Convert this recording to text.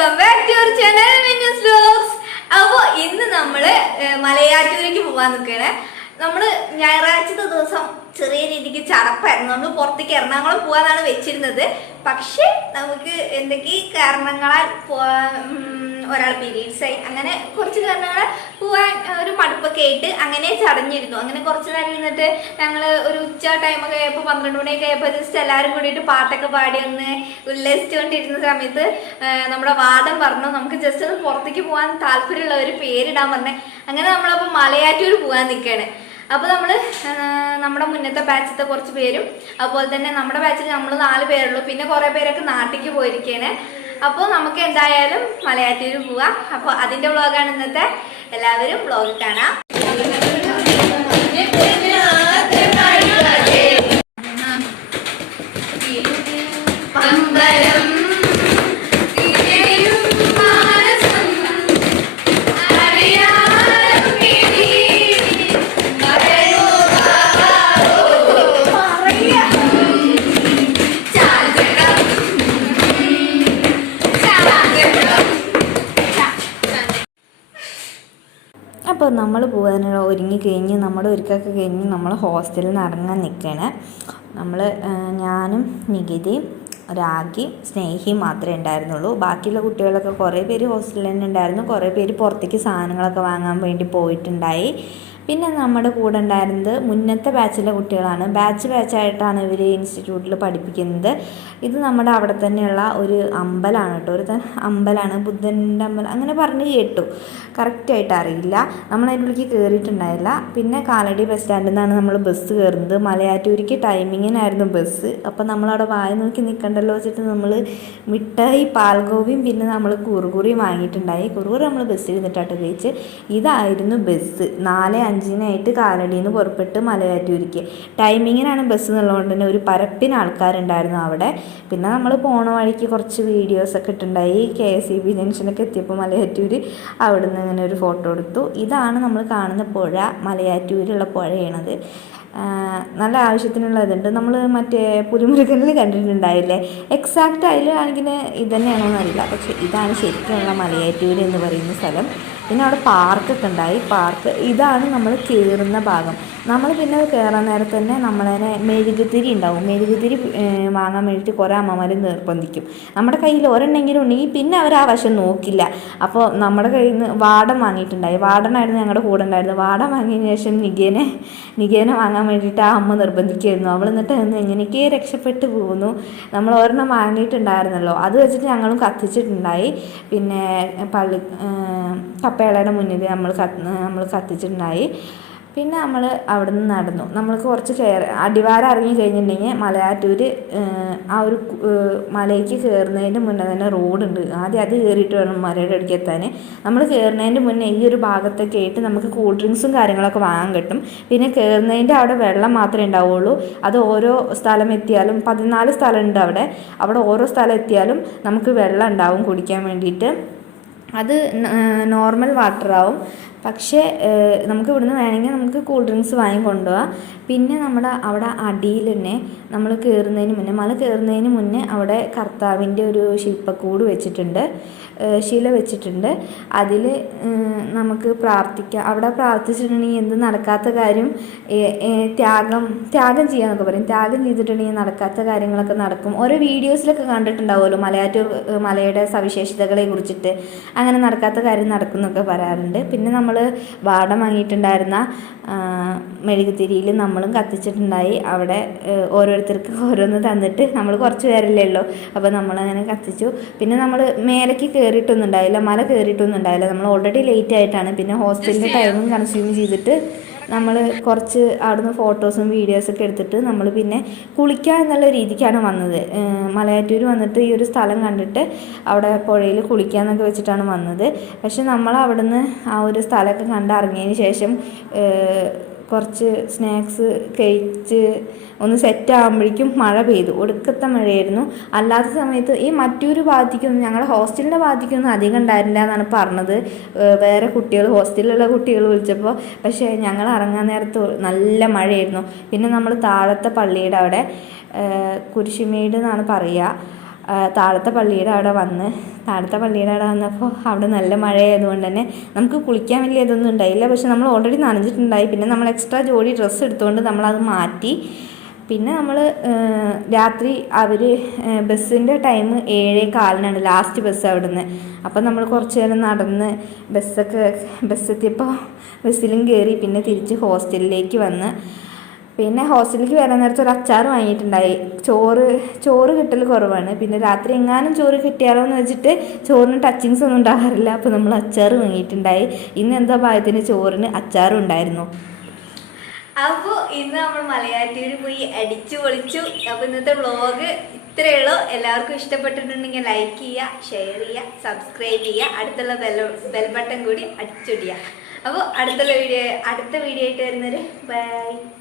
Welcome back to your channel Minnas vlogs അപ്പോൾ ഇന്ന് നമ്മൾ ഏഹ്, മലയാറ്റൂരേക്ക് പോകാൻ നിൽക്കുകയാണ്. നമ്മൾ ഞായറാഴ്ചത്തെ ദിവസം ചെറിയ രീതിക്ക് ചടപ്പായിരുന്നു. നമ്മൾ പുറത്തേക്ക് എറണാകുളം പോകാനാണ് വെച്ചിരുന്നത്. പക്ഷേ നമുക്ക് എന്തൊക്കെ കാരണങ്ങളാൽ ഒരാൾ പീരീഡ്സ് ആയി അങ്ങനെ കുറച്ച് കാരണങ്ങളാൽ പോവാൻ ഒരു മടുപ്പൊക്കെ ആയിട്ട് അങ്ങനെ ചടഞ്ഞിരുന്നു. അങ്ങനെ കുറച്ച് നേരം ഇരുന്നിട്ട് ഞങ്ങൾ ഒരു ഉച്ച ടൈമൊക്കെ ആയപ്പോൾ പന്ത്രണ്ട് മണിയൊക്കെ ആയപ്പോൾ ജസ്റ്റ് എല്ലാവരും കൂടിയിട്ട് പാട്ടൊക്കെ പാടി ഒന്ന് ഉല്ലസിച്ചുകൊണ്ടിരുന്ന സമയത്ത് നമ്മുടെ വാദം പറഞ്ഞു. നമുക്ക് ജസ്റ്റ് ഒന്ന് പുറത്തേക്ക് പോകാൻ താല്പര്യമുള്ള ഒരു പേരിടാൻ പറഞ്ഞേ. അങ്ങനെ നമ്മളപ്പോൾ മലയാറ്റൂർ പോകാൻ നിൽക്കുകയാണ് അപ്പോൾ നമ്മൾ നമ്മുടെ മുന്നത്തെ ബാച്ചത്തെ കുറച്ച് പേരും അതുപോലെ തന്നെ നമ്മുടെ ബാച്ചിൽ നമ്മൾ നാല് പേരുള്ളൂ. പിന്നെ കുറേ പേരൊക്കെ നാട്ടിലേക്ക് പോയിരിക്കുകയാണ് അപ്പോൾ നമുക്ക് എന്തായാലും മലയാറ്റൂർ പോവാം. അപ്പോൾ അതിന്റെ വ്ളോഗാണ് ഇന്നത്തെ. എല്ലാവരും വ്ളോഗ് കാണാം. അപ്പോൾ നമ്മൾ പോകാനുള്ള ഒരുങ്ങി കഴിഞ്ഞ് നമ്മുടെ ഒരുക്കൊക്കെ കഴിഞ്ഞ് നമ്മൾ ഹോസ്റ്റലിൽ നിന്ന് ഇറങ്ങാൻ നിൽക്കുകയാണ് നമ്മൾ ഞാനും നികിതിയും രാഗി സ്നേഹി മാത്രമേ ഉണ്ടായിരുന്നുള്ളൂ ബാക്കിയുള്ള കുട്ടികളൊക്കെ കുറേ പേര് ഹോസ്റ്റലിൽ തന്നെ ഉണ്ടായിരുന്നു കുറേ പേര് പുറത്തേക്ക് സാധനങ്ങളൊക്കെ വാങ്ങാൻ വേണ്ടി പോയിട്ടുണ്ടായി. പിന്നെ നമ്മുടെ കൂടെ ഉണ്ടായിരുന്നത് മുന്നത്തെ ബാച്ചിലെ കുട്ടികളാണ്. ബാച്ച് ബാച്ചായിട്ടാണ് ഇവർ ഇൻസ്റ്റിറ്റ്യൂട്ടിൽ പഠിപ്പിക്കുന്നത്. ഇത് നമ്മുടെ അവിടെ തന്നെയുള്ള ഒരു അമ്പലമാണ് കേട്ടോ. ഒരു അമ്പലമാണ് ബുദ്ധന്റെ അമ്പലം അങ്ങനെ പറഞ്ഞ് കേട്ടു. കറക്റ്റായിട്ട് അറിയില്ല. നമ്മൾ അതിന്റെ ഉള്ളിലേക്ക് കയറിയിട്ടുണ്ടായില്ല പിന്നെ കാലടി ബസ് സ്റ്റാൻഡിൽ നിന്നാണ് നമ്മൾ ബസ് കയറുന്നത് മലയാറ്റൂരിക്ക് ടൈമിങ്ങിനായിരുന്നു ബസ് അപ്പോൾ നമ്മളവിടെ വായി നോക്കി നിൽക്കണ്ടല്ലോ വെച്ചിട്ട് നമ്മൾ മിഠായി പാൽഗോവിയും പിന്നെ നമ്മൾ കുറുകുറിയും വാങ്ങിയിട്ടുണ്ടായി. കുറുകുറി നമ്മൾ ബസ്സിൽ നിന്നിട്ടാട്ട് കഴിച്ച് ഇതായിരുന്നു ബസ് നാല് അഞ്ചിനായിട്ട് കാലടിയിൽ നിന്ന് പുറപ്പെട്ട് മലയാറ്റൂരിക്ക് ടൈമിങ്ങിനാണ് ബസ് എന്നുള്ളതുകൊണ്ട് തന്നെ ഒരു പരപ്പിന് ആൾക്കാരുണ്ടായിരുന്നു അവിടെ. പിന്നെ നമ്മൾ പോണ വഴിക്ക് കുറച്ച് വീഡിയോസൊക്കെ ഇട്ടുണ്ടായി. കെ എസ് ഇ ബി ജംഗ്ഷനൊക്കെ എത്തിയപ്പോൾ മലയാറ്റൂർ നിന്ന് ഇങ്ങനെ ഒരു ഫോട്ടോ എടുത്തു. ഇതാണ് നമ്മൾ കാണുന്ന പുഴ മലയാറ്റൂരുള്ള പുഴയാണത്. നല്ല ആവശ്യത്തിനുള്ള ഇതുണ്ട് നമ്മൾ മറ്റേ പുലിമുരുകനിൽ കണ്ടിട്ടുണ്ടായില്ലേ? എക്സാക്റ്റ് അതിലാണെങ്കിൽ ഇത് തന്നെയാണോ എന്നറിയില്ല പക്ഷേ ഇതാണ് ശരിക്കുമുള്ള മലയാറ്റൂർ എന്ന് പറയുന്ന സ്ഥലം. പിന്നെ അവിടെ പാർക്കൊക്കെ ഉണ്ടായി. പാർക്ക് ഇതാണ് നമ്മൾ കയറുന്ന ഭാഗം. നമ്മൾ പിന്നെ കയറാൻ നേരത്തെ തന്നെ നമ്മളതിനെ മെഴുകുതിരി ഉണ്ടാവും. മെഴുകുതിരി വാങ്ങാൻ വേണ്ടിയിട്ട് കുറേ അമ്മമാർ നിർബന്ധിക്കും. നമ്മുടെ കയ്യിൽ ഒരെണ്ണെങ്കിലും ഉണ്ടെങ്കിൽ പിന്നെ അവർ ആ വശം നോക്കില്ല. അപ്പോൾ നമ്മുടെ കയ്യിൽ നിന്ന് വാടം വാങ്ങിയിട്ടുണ്ടായി. വാടനായിരുന്നു ഞങ്ങളുടെ കൂടെ ഉണ്ടായിരുന്നു വാടം വാങ്ങിയതിന് ശേഷം നികേനെ നികേനെ വാങ്ങാൻ വേണ്ടിയിട്ട് ആ അമ്മ നിർബന്ധിക്കുമായിരുന്നു അവൾ എന്നിട്ട് നിന്ന് എങ്ങനെയൊക്കെ രക്ഷപ്പെട്ട് പോകുന്നു. നമ്മൾ ഒരെണ്ണം വാങ്ങിയിട്ടുണ്ടായിരുന്നല്ലോ. അത് വെച്ചിട്ട് ഞങ്ങളും കത്തിച്ചിട്ടുണ്ടായി. പിന്നെ പള്ളി ഏർ, കപ്പേളയുടെ മുന്നിൽ നമ്മൾ കത്ത് നമ്മൾ കത്തിച്ചിട്ടുണ്ടായി. പിന്നെ നമ്മൾ അവിടെ നിന്ന് നടന്നു. നമ്മൾക്ക് കുറച്ച് കയറി അടിവാരം ഇറങ്ങി കഴിഞ്ഞിട്ടുണ്ടെങ്കിൽ മലയാറ്റൂർ ആ ഒരു മലയ്ക്ക് കയറുന്നതിന് മുന്നേ തന്നെ റോഡുണ്ട്. ആദ്യം അത് കയറിയിട്ട് വേണം മലയുടെ അടുക്ക് എത്താൻ നമ്മൾ കയറുന്നതിന്റെ മുന്നേ ഈ ഒരു ഭാഗത്തൊക്കെ ആയിട്ട് നമുക്ക് കൂൾ ഡ്രിങ്ക്സും കാര്യങ്ങളൊക്കെ വാങ്ങാൻ കിട്ടും. പിന്നെ കയറുന്നതിന്റെ അവിടെ വെള്ളം മാത്രമേ ഉണ്ടാവുള്ളൂ. അത് ഓരോ സ്ഥലം എത്തിയാലും പതിനാല് സ്ഥലമുണ്ട് അവിടെ. അവിടെ ഓരോ സ്ഥലം എത്തിയാലും നമുക്ക് വെള്ളം ഉണ്ടാവും കുടിക്കാൻ വേണ്ടിയിട്ട്. അത് നോർമൽ വാട്ടർ ആവും. പക്ഷേ നമുക്ക് ഇവിടുന്ന് വേണമെങ്കിൽ നമുക്ക് കൂൾ ഡ്രിങ്ക്സ് വാങ്ങി കൊണ്ടുപോകാം പിന്നെ നമ്മുടെ അവിടെ അടിയിൽ തന്നെ നമ്മൾ കയറുന്നതിന് മുന്നേ മല കയറുന്നതിന് മുന്നേ അവിടെ കർത്താവിന്റെ ഒരു ശില്പക്കൂട് വെച്ചിട്ടുണ്ട് ശില വെച്ചിട്ടുണ്ട്. അതിൽ നമുക്ക് പ്രാർത്ഥിക്കാം. അവിടെ പ്രാർത്ഥിച്ചിട്ടുണ്ടെങ്കിൽ എന്ത് നടക്കാത്ത കാര്യം ത്യാഗം ത്യാഗം ചെയ്യാന്നൊക്കെ പറയും. ത്യാഗം ചെയ്തിട്ടുണ്ടെങ്കിൽ നടക്കാത്ത കാര്യങ്ങളൊക്കെ നടക്കും. ഓരോ വീഡിയോസിലൊക്കെ കണ്ടിട്ടുണ്ടാവുമല്ലോ മലയാറ്റൂർ മലയുടെ സവിശേഷതകളെ കുറിച്ചിട്ട്. അങ്ങനെ നടക്കാത്ത കാര്യം നടക്കും എന്നൊക്കെ പറയാറുണ്ട്. പിന്നെ നമ്മൾ വാടം വാങ്ങിയിട്ടുണ്ടായിരുന്ന മെഴുകുതിരിയിൽ നമ്മളും കത്തിച്ചിട്ടുണ്ടായി. അവിടെ ഓരോരുത്തർക്ക് ഓരോന്ന് തന്നിട്ട് നമ്മൾ കുറച്ച് പേരല്ലേ ഉള്ളൂ. അപ്പോൾ നമ്മളങ്ങനെ കത്തിച്ചു. പിന്നെ നമ്മൾ മേലേക്ക് കയറിയിട്ടൊന്നും ഉണ്ടായില്ല മല കയറിയിട്ടൊന്നും ഉണ്ടായില്ല. നമ്മൾ ഓൾറെഡി ലേറ്റ് ആയിട്ടാണ്. പിന്നെ ഹോസ്റ്റലിന്റെ ടൈമും കൺസ്യൂം ചെയ്തിട്ട് നമ്മൾ കുറച്ച് അവിടുന്ന് ഫോട്ടോസും വീഡിയോസൊക്കെ എടുത്തിട്ട് നമ്മൾ പിന്നെ കുളിക്കുക എന്നുള്ള രീതിക്കാണ് വന്നത്. മലയാറ്റൂർ വന്നിട്ട് ഈ ഒരു സ്ഥലം കണ്ടിട്ട് അവിടെ പുഴയിൽ കുളിക്കുക എന്നൊക്കെ വെച്ചിട്ടാണ് വന്നത്. പക്ഷെ നമ്മൾ അവിടുന്ന് ആ ഒരു സ്ഥലമൊക്കെ കണ്ടറിഞ്ഞതിന് ശേഷം കുറച്ച് സ്നാക്സ് കഴിച്ച് ഒന്ന് സെറ്റ് ആകുമ്പോഴേക്കും മഴ പെയ്തു. ഒടുക്കത്തെ മഴയായിരുന്നു. അല്ലാത്ത സമയത്ത് ഈ മറ്റൊരു ഭാഗത്തേക്കൊന്നും ഞങ്ങളുടെ ഹോസ്റ്റലിന്റെ ഭാഗത്തേക്കൊന്നും അധികം ഉണ്ടായിരുന്നില്ല എന്നാണ് പറഞ്ഞത്. വേറെ കുട്ടികൾ ഹോസ്റ്റലിലുള്ള കുട്ടികൾ വിളിച്ചപ്പോൾ പക്ഷേ ഞങ്ങൾ ഇറങ്ങാൻ നേരത്ത് നല്ല മഴയായിരുന്നു. പിന്നെ നമ്മൾ താഴത്തെ പള്ളിയുടെ അവിടെ കുരിശുമേട് എന്നാണ് പറയുക. താഴത്തെ പള്ളിയുടെ അവിടെ വന്ന് താഴത്തെ പള്ളിയുടെ അവിടെ വന്നപ്പോൾ അവിടെ നല്ല മഴയായതുകൊണ്ട് തന്നെ നമുക്ക് കുളിക്കാൻ വലിയ ഇതൊന്നും ഉണ്ടായില്ല. പക്ഷെ നമ്മൾ ഓൾറെഡി നനഞ്ഞിട്ടുണ്ടായി. പിന്നെ നമ്മൾ എക്സ്ട്രാ ജോഡി ഡ്രസ്സ് എടുത്തുകൊണ്ട് നമ്മളത് മാറ്റി. പിന്നെ നമ്മൾ രാത്രി അവർ ബസ്സിന്റെ ടൈം ഏഴേ കാലിനാണ് ലാസ്റ്റ് ബസ് അവിടുന്ന്. അപ്പം നമ്മൾ കുറച്ച് നേരം നടന്ന് ബസ്സൊക്കെ ബസ്സെത്തിയപ്പോൾ ബസ്സിലും കയറി പിന്നെ തിരിച്ച് ഹോസ്റ്റലിലേക്ക് വന്ന് പിന്നെ ഹോസ്റ്റലിലേക്ക് വരാൻ നേരത്തെ ഒരു അച്ചാർ വാങ്ങിയിട്ടുണ്ടായി. ചോറ് ചോറ് കിട്ടൽ കുറവാണ്. പിന്നെ രാത്രി എങ്ങാനും ചോറ് കിട്ടിയാലോ എന്ന് വെച്ചിട്ട് ചോറിന് ടച്ചിങ്സ് ഒന്നും ഉണ്ടാകാറില്ല അപ്പോൾ നമ്മൾ അച്ചാർ വാങ്ങിയിട്ടുണ്ടായി. ഇന്ന് എന്താ ഭാഗത്തിന് ചോറിന് അച്ചാറും ഉണ്ടായിരുന്നു. അപ്പോൾ ഇന്ന് നമ്മൾ മലയാറ്റൂർ പോയി അടിച്ചു പൊളിച്ചു. അപ്പോൾ ഇന്നത്തെ വ്ളോഗ് ഇത്രയേ ഉള്ളൂ. എല്ലാവർക്കും ഇഷ്ടപ്പെട്ടിട്ടുണ്ടെങ്കിൽ ലൈക്ക് ചെയ്യുക ഷെയർ ചെയ്യുക സബ്സ്ക്രൈബ് ചെയ്യുക. അടുത്തുള്ള ബെൽ ബെൽ ബട്ടൺ കൂടി അടിച്ചുടിക്കുക അപ്പോൾ അടുത്തുള്ള വീഡിയോ അടുത്ത വീഡിയോ ആയിട്ട് വരുന്നവർ ബൈ